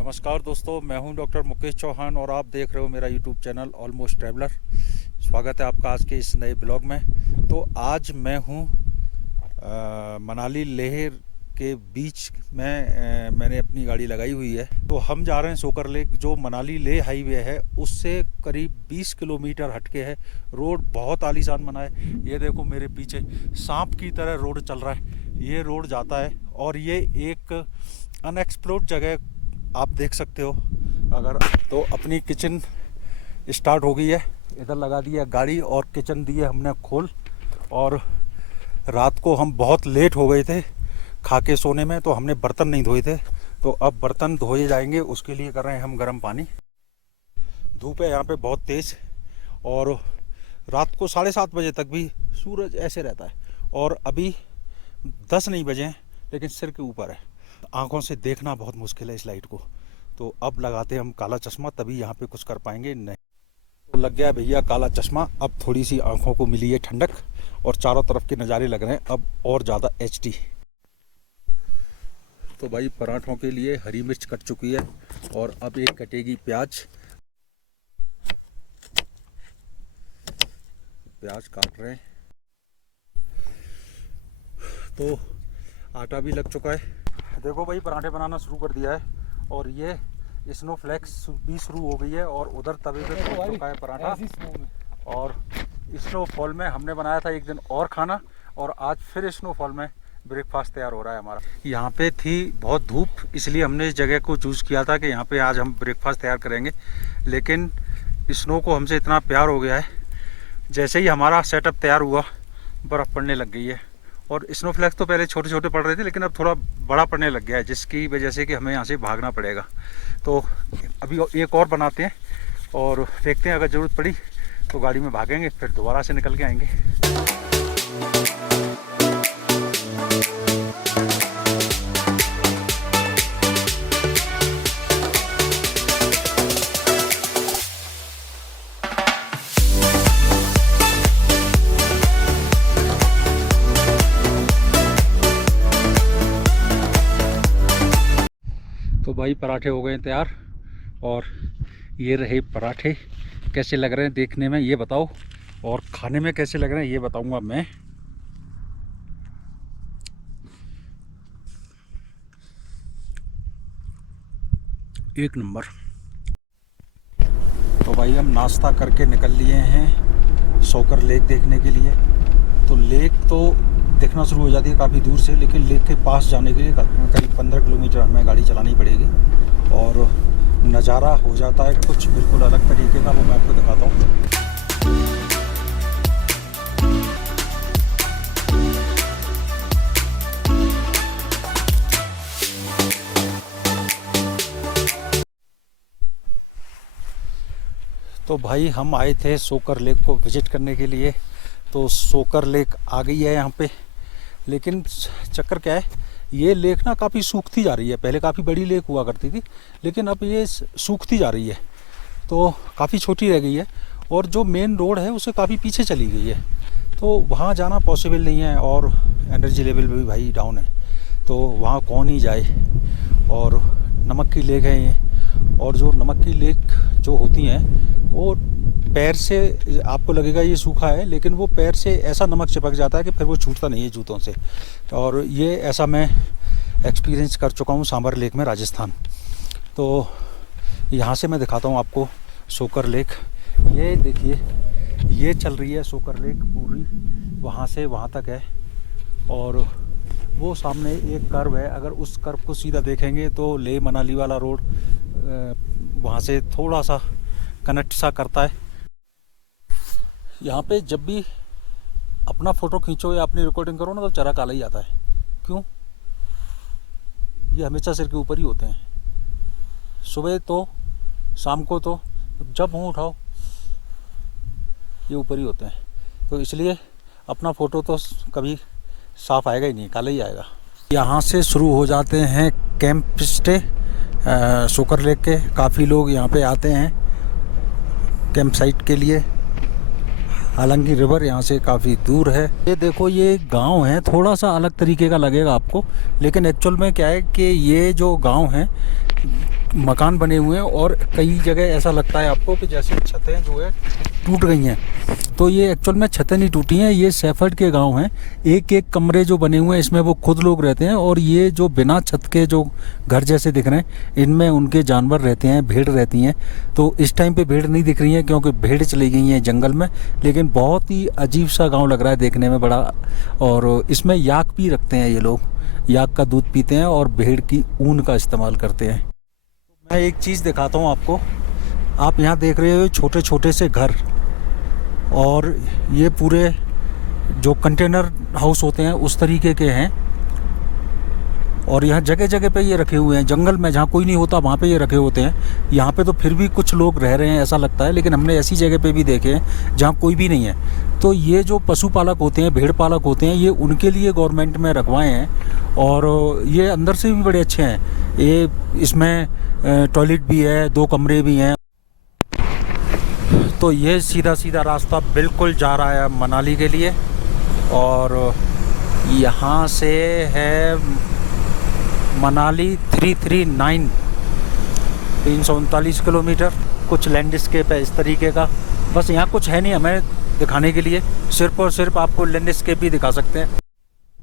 नमस्कार दोस्तों, मैं हूं डॉक्टर मुकेश चौहान और आप देख रहे हो मेरा यूट्यूब चैनल ऑलमोस्ट ट्रैवलर। स्वागत है आपका आज के इस नए ब्लॉग में। तो आज मैं हूं मनाली लेह के बीच में। मैंने अपनी गाड़ी लगाई हुई है। तो हम जा रहे हैं सोकर लेक, जो मनाली लेह हाईवे है उससे करीब 20 किलोमीटर हटके है। रोड बहुत आलीशान बना है। ये देखो मेरे पीछे सांप की तरह रोड चल रहा है। ये रोड जाता है और ये एक अनएक्सप्लोर्ड जगह आप देख सकते हो। अगर तो अपनी किचन स्टार्ट हो गई है, इधर लगा दी है गाड़ी और किचन दी है हमने खोल। और रात को हम बहुत लेट हो गए थे खा के सोने में, तो हमने बर्तन नहीं धोए थे। तो अब बर्तन धोए जाएंगे, उसके लिए कर रहे हैं हम गर्म पानी। धूप है यहाँ पे बहुत तेज़ और रात को 7:30 बजे तक भी सूरज ऐसे रहता है। और अभी 10 नहीं बजे हैं, लेकिन सिर के ऊपर है। आंखों से देखना बहुत मुश्किल है इस लाइट को। तो अब लगाते हैं हम काला चश्मा, तभी यहाँ पे कुछ कर पाएंगे। नहीं तो लग गया भैया काला चश्मा। अब थोड़ी सी आंखों को मिली है ठंडक और चारों तरफ के नज़ारे लग रहे हैं अब और ज़्यादा HD। तो भाई पराठों के लिए हरी मिर्च कट चुकी है और अब एक कटेगी प्याज। प्याज काट रहे हैं। तो आटा भी लग चुका है। देखो भाई पराठे बनाना शुरू कर दिया है और ये स्नो फ्लैक्स भी शुरू हो गई है और उधर तवे पे पक चुका है पराठा। और स्नोफॉल में हमने बनाया था एक दिन और खाना, और आज फिर स्नोफॉल में ब्रेकफास्ट तैयार हो रहा है हमारा। यहाँ पे थी बहुत धूप, इसलिए हमने इस जगह को चूज़ किया था कि यहाँ पे आज हम ब्रेकफास्ट तैयार करेंगे। लेकिन स्नो को हमसे इतना प्यार हो गया है, जैसे ही हमारा सेटअप तैयार हुआ बर्फ़ पड़ने लग गई है। और स्नो फ्लैक्स तो पहले छोटे छोटे पड़ रहे थे, लेकिन अब थोड़ा बड़ा पड़ने लग गया है, जिसकी वजह से कि हमें यहाँ से भागना पड़ेगा। तो अभी एक और बनाते हैं और देखते हैं, अगर ज़रूरत पड़ी तो गाड़ी में भागेंगे, फिर दोबारा से निकल के आएंगे। तो भाई पराठे हो गए तैयार और ये रहे पराठे। कैसे लग रहे हैं देखने में ये बताओ, और खाने में कैसे लग रहे हैं ये बताऊंगा मैं। एक नंबर। तो भाई हम नाश्ता करके निकल लिए हैं सोकर लेक देखने के लिए। तो लेक तो देखना शुरू हो जाती है काफ़ी दूर से, लेकिन लेक के पास जाने के लिए करीब 15 किलोमीटर हमें गाड़ी चलानी पड़ेगी। और नज़ारा हो जाता है कुछ बिल्कुल अलग तरीके का, वो मैं आपको दिखाता हूँ। तो भाई हम आए थे सोकर लेक को विज़िट करने के लिए। तो सोकर लेक आ गई है यहाँ पे, लेकिन चक्कर क्या है, ये लेक ना काफ़ी सूखती जा रही है। पहले काफ़ी बड़ी लेक हुआ करती थी, लेकिन अब ये सूखती जा रही है, तो काफ़ी छोटी रह गई है। और जो मेन रोड है उसे काफ़ी पीछे चली गई है, तो वहाँ जाना पॉसिबल नहीं है। और एनर्जी लेवल भी भाई डाउन है, तो वहाँ कौन ही जाए। और नमक की लेक है ये, और जो नमक की लेक जो होती हैं वो पैर से, आपको लगेगा ये सूखा है, लेकिन वो पैर से ऐसा नमक चिपक जाता है कि फिर वो छूटता नहीं है जूतों से। और ये ऐसा मैं एक्सपीरियंस कर चुका हूँ सांबर लेक में, राजस्थान। तो यहाँ से मैं दिखाता हूँ आपको सोकर लेक। ये देखिए, ये चल रही है सोकर लेक पूरी, वहाँ से वहाँ तक है। और वो सामने एक कर्व है, अगर उस कर्व को सीधा देखेंगे तो लेह मनाली वाला रोड वहाँ से थोड़ा सा कनेक्ट सा करता है। यहाँ पे जब भी अपना फ़ोटो खींचो या अपनी रिकॉर्डिंग करो ना, तो चेहरा काला ही आता है। क्यों? ये हमेशा सिर के ऊपर ही होते हैं, सुबह तो शाम को, तो जब मुँह उठाओ ये ऊपर ही होते हैं। तो इसलिए अपना फ़ोटो तो कभी साफ आएगा ही नहीं, काला ही आएगा। यहाँ से शुरू हो जाते हैं कैंप स्टे सोकर लेक के। काफ़ी लोग यहाँ पे आते हैं कैंप साइट के लिए। हालांकि रिवर यहाँ से काफ़ी दूर है। ये देखो, ये गांव है, थोड़ा सा अलग तरीके का लगेगा आपको, लेकिन एक्चुअल में क्या है कि ये जो गांव है मकान बने हुए हैं और कई जगह ऐसा लगता है आपको कि जैसे छतें जो है टूट गई हैं। तो ये एक्चुअल में छतें नहीं टूटी हैं, ये सैफर्ड के गांव हैं। एक एक कमरे जो बने हुए हैं इसमें वो खुद लोग रहते हैं, और ये जो बिना छत के जो घर जैसे दिख रहे हैं इनमें उनके जानवर रहते हैं, भेड़ रहती हैं। तो इस टाइम पे भेड़ नहीं दिख रही हैं क्योंकि भेड़ चली गई हैं जंगल में, लेकिन बहुत ही अजीब सा गाँव लग रहा है देखने में बड़ा। और इसमें याक भी रखते हैं ये लोग, याक का दूध पीते हैं और भेड़ की ऊन का इस्तेमाल करते हैं। मैं एक चीज़ दिखाता हूँ आपको। आप यहाँ देख रहे हो छोटे छोटे से घर, और ये पूरे जो कंटेनर हाउस होते हैं उस तरीके के हैं। और यहाँ जगह जगह पे ये रखे हुए हैं, जंगल में जहाँ कोई नहीं होता वहाँ पे ये रखे होते हैं। यहाँ पे तो फिर भी कुछ लोग रह रहे हैं ऐसा लगता है, लेकिन हमने ऐसी जगह पे भी देखे हैं जहाँ कोई भी नहीं है। तो ये जो पशुपालक होते हैं, भेड़ पालक होते हैं, ये उनके लिए गवर्नमेंट में रखवाए हैं। और ये अंदर से भी बड़े अच्छे हैं। ये इसमें टॉयलेट भी है, 2 कमरे भी हैं। तो ये सीधा सीधा रास्ता बिल्कुल जा रहा है मनाली के लिए, और यहाँ से है मनाली 339 किलोमीटर। कुछ लैंडस्केप है इस तरीके का। बस यहाँ कुछ है नहीं हमें दिखाने के लिए, सिर्फ और सिर्फ आपको लैंडस्केप ही दिखा सकते हैं।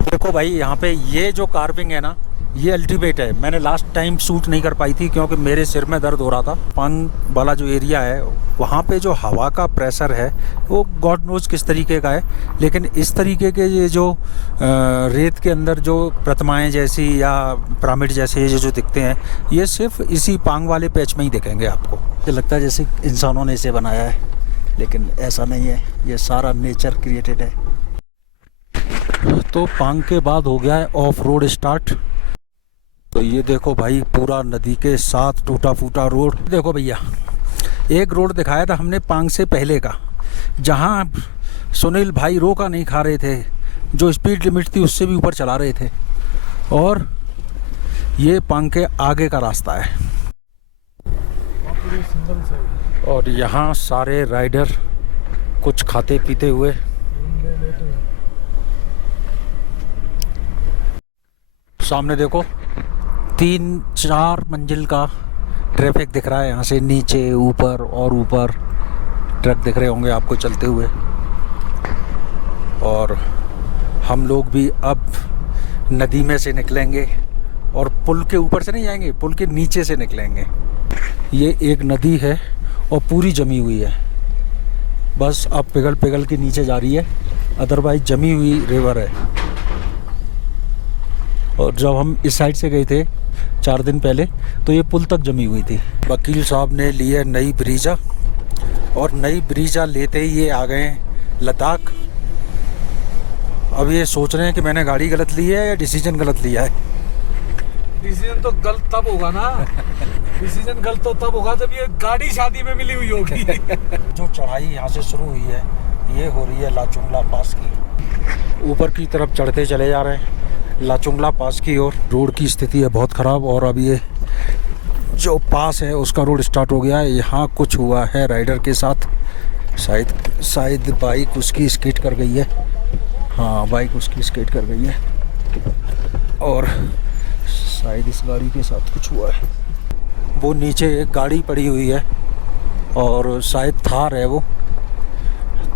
देखो भाई, यहाँ पे ये जो कार्विंग है ना, ये अल्टीमेट है। मैंने लास्ट टाइम शूट नहीं कर पाई थी क्योंकि मेरे सिर में दर्द हो रहा था। पांग वाला जो एरिया है वहाँ पे जो हवा का प्रेशर है वो गॉड नोज किस तरीके का है, लेकिन इस तरीके के ये जो रेत के अंदर जो प्रतिमाएं जैसी या पिरामिड जैसे ये जो दिखते हैं, ये सिर्फ इसी पांग वाले पैच में ही दिखेंगे आपको। ये लगता है जैसे इंसानों ने इसे बनाया है, लेकिन ऐसा नहीं है, ये सारा नेचर क्रिएटेड है। तो पांग के बाद हो गया है ऑफ रोड स्टार्ट। तो ये देखो भाई, पूरा नदी के साथ टूटा फूटा रोड। देखो भैया, एक रोड दिखाया था हमने पांग से पहले का, जहाँ सुनील भाई रोका नहीं खा रहे थे, जो स्पीड लिमिट थी उससे भी ऊपर चला रहे थे। और ये पांग के आगे का रास्ता है। और यहाँ सारे राइडर कुछ खाते पीते हुए। सामने देखो 3-4 मंजिल का ट्रैफिक दिख रहा है। यहाँ से नीचे, ऊपर और ऊपर ट्रक दिख रहे होंगे आपको चलते हुए। और हम लोग भी अब नदी में से निकलेंगे, और पुल के ऊपर से नहीं जाएंगे, पुल के नीचे से निकलेंगे। ये एक नदी है और पूरी जमी हुई है, बस अब पिघल पिघल के नीचे जा रही है, अदरवाइज जमी हुई रिवर है। और जब हम इस साइड से गए थे 4 दिन पहले, तो ये पुल तक जमी हुई थी। वकील साहब ने लिए नई ब्रीजा, और नई ब्रीजा लेते ही ये आ गए लद्दाख। अब ये सोच रहे हैं कि मैंने गाड़ी गलत ली है या डिसीजन गलत लिया है। डिसीजन तो गलत तब होगा ना डिसीजन गलत तो तब होगा जब ये गाड़ी शादी में मिली हुई होगी। जो चढ़ाई यहाँ से शुरू हुई है, ये हो रही है लाचुंगला पास की। ऊपर की तरफ चढ़ते चले जा रहे हैं लाचुंगला पास की ओर। रोड की स्थिति है बहुत ख़राब, और अब ये जो पास है उसका रोड स्टार्ट हो गया है। यहाँ कुछ हुआ है राइडर के साथ, शायद बाइक उसकी स्किड कर गई है। हाँ, बाइक उसकी स्किड कर गई है, और शायद इस गाड़ी के साथ कुछ हुआ है। वो नीचे एक गाड़ी पड़ी हुई है, और शायद थार है वो।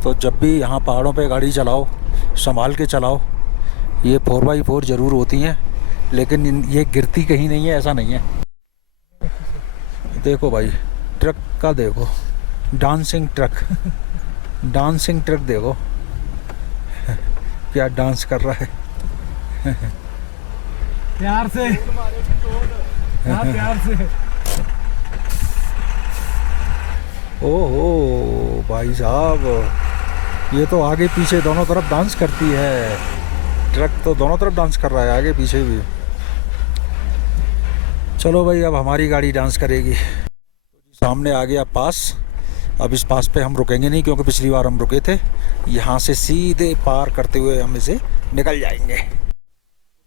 तो जब भी यहाँ पहाड़ों पे गाड़ी चलाओ, संभाल के चलाओ। ये 4x4 ज़रूर होती हैं, लेकिन ये गिरती कहीं नहीं है, ऐसा नहीं है। देखो भाई, ट्रक का देखो, डांसिंग ट्रक डांसिंग ट्रक देखो क्या डांस कर रहा है। प्यार से हाँ, प्यार से। ओहो भाई साहब, ये तो आगे पीछे दोनों तरफ डांस करती है। ट्रक तो दोनों तरफ डांस कर रहा है, आगे पीछे भी। चलो भाई, अब हमारी गाड़ी डांस करेगी। सामने आ गया पास। अब इस पास पे हम रुकेंगे नहीं, क्योंकि पिछली बार हम रुके थे। यहाँ से सीधे पार करते हुए हम इसे निकल जाएंगे।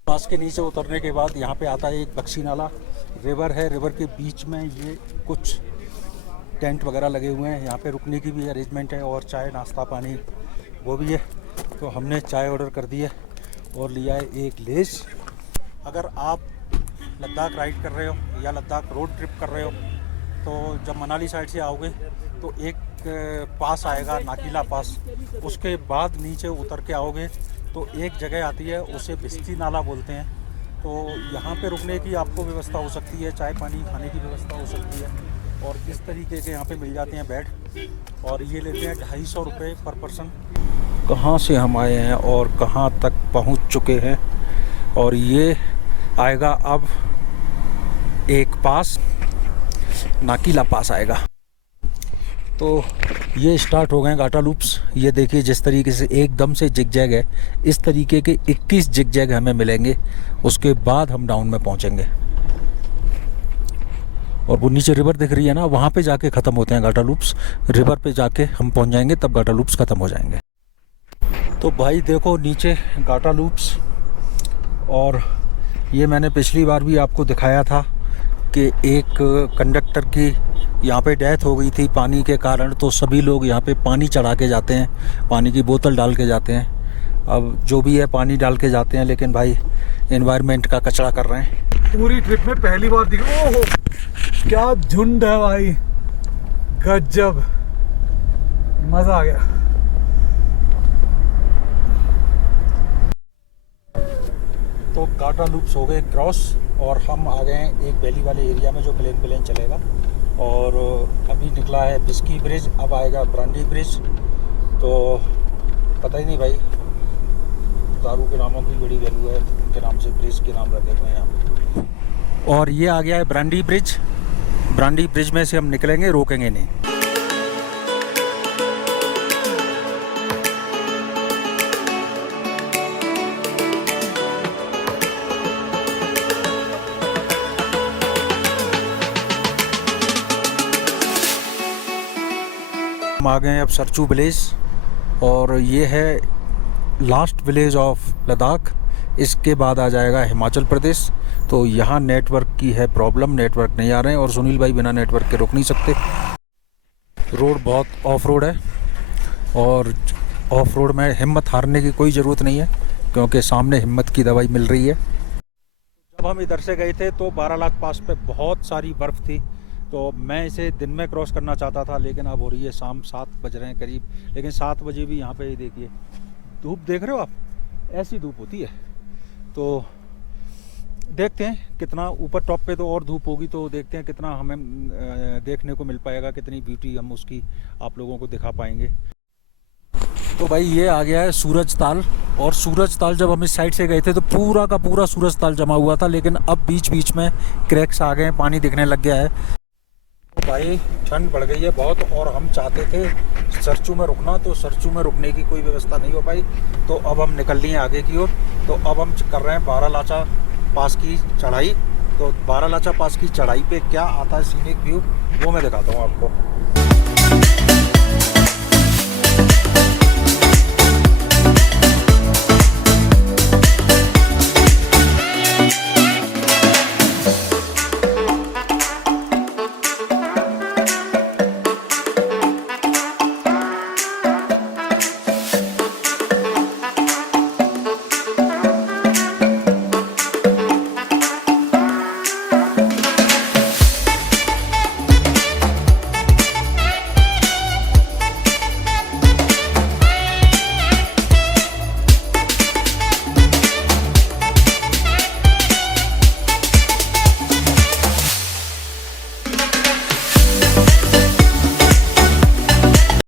पास के नीचे उतरने के बाद यहाँ पे आता है एक बक्शी नाला। रिवर है, रिवर के बीच में ये कुछ टेंट वगैरह लगे हुए हैं। यहाँ पे रुकने की भी अरेंजमेंट है, और चाय नाश्ता पानी वो भी है। तो हमने चाय ऑर्डर कर दी है और लिया है एक लेस। अगर आप लद्दाख राइड कर रहे हो या लद्दाख रोड ट्रिप कर रहे हो तो जब मनाली साइड से आओगे तो एक पास आएगा नाकीला पास, उसके बाद नीचे उतर के आओगे तो एक जगह आती है, उसे भिस्ती नाला बोलते हैं। तो यहाँ पे रुकने की आपको व्यवस्था हो सकती है, चाय पानी खाने की व्यवस्था हो सकती है, और इस तरीके के यहाँ पे मिल जाते हैं बेड, और ये लेते हैं 250 रुपये पर पर्सन। कहाँ से हम आए हैं और कहाँ तक पहुँच चुके हैं, और ये आएगा अब एक पास, नाकीला पास आएगा। तो ये स्टार्ट हो गए घाटा लूप्स। ये देखिए जिस तरीके से एकदम से जिगजैग है, इस तरीके के 21 जिगजैग हमें मिलेंगे, उसके बाद हम डाउन में पहुंचेंगे। और वो नीचे रिवर दिख रही है ना, वहाँ पे जाके ख़त्म होते हैं घाटा लूप्स। रिवर पे जाके हम पहुंच जाएंगे, तब घाटा लूप्स ख़त्म हो जाएंगे। तो भाई देखो नीचे घाटा लूप्स, और ये मैंने पिछली बार भी आपको दिखाया था कि एक कंडक्टर की यहाँ पे डेथ हो गई थी पानी के कारण, तो सभी लोग यहाँ पे पानी चढ़ा के जाते हैं, पानी की बोतल डाल के जाते हैं। अब जो भी है पानी डाल के जाते हैं, लेकिन भाई एनवायरनमेंट का कचरा कर रहे हैं। पूरी ट्रिप में पहली बार दिखा, ओहो क्या झुंड है भाई, गजब, मजा आ गया। तो घाटा लूप्स हो गए क्रॉस, और हम आ गए हैं एक वैली वाले एरिया में जो प्लेन चलेगा। और अभी निकला है बिस्की ब्रिज, अब आएगा ब्रांडी ब्रिज। तो पता ही नहीं भाई, दारू के नामों की बड़ी वैल्यू है, उनके नाम से ब्रिज के नाम रखे हुए हैं यहाँ पे। और ये आ गया है ब्रांडी ब्रिज। ब्रांडी ब्रिज में से हम निकलेंगे, रोकेंगे नहीं। हम आ गए हैं अब सरचू विलेज, और ये है लास्ट विलेज ऑफ लद्दाख। इसके बाद आ जाएगा हिमाचल प्रदेश। तो यहाँ नेटवर्क की है प्रॉब्लम, नेटवर्क नहीं आ रहे हैं, और सुनील भाई बिना नेटवर्क के रुक नहीं सकते। रोड बहुत ऑफ रोड है, और ऑफ रोड में हिम्मत हारने की कोई ज़रूरत नहीं है, क्योंकि सामने हिम्मत की दवाई मिल रही है। जब हम इधर से गए थे तो 12 लाख पास पे बहुत सारी बर्फ़ थी, तो मैं इसे दिन में क्रॉस करना चाहता था, लेकिन अब हो रही है शाम 7 बज रहे हैं करीब। लेकिन 7 बजे भी यहाँ पे ही देखिए धूप देख रहे हो आप, ऐसी धूप होती है। तो देखते हैं कितना ऊपर टॉप पे तो और धूप होगी, तो देखते हैं कितना हमें देखने को मिल पाएगा, कितनी ब्यूटी हम उसकी आप लोगों को दिखा पाएंगे। तो भाई ये आ गया है सूरज ताल, और सूरज ताल जब हम इस साइड से गए थे तो पूरा का पूरा सूरज ताल जमा हुआ था, लेकिन अब बीच बीच में क्रैक्स आ गए हैं, पानी दिखने लग गया है। तो भाई ठंड बढ़ गई है बहुत, और हम चाहते थे सरचू में रुकना, तो सरचू में रुकने की कोई व्यवस्था नहीं हो पाई। तो अब हम निकल लिए आगे की ओर। तो अब हम कर रहे हैं 12 लाचा पास की चढ़ाई। तो 12 लाचा पास की चढ़ाई पे क्या आता है सीनिक व्यू, वो मैं दिखाता हूँ आपको।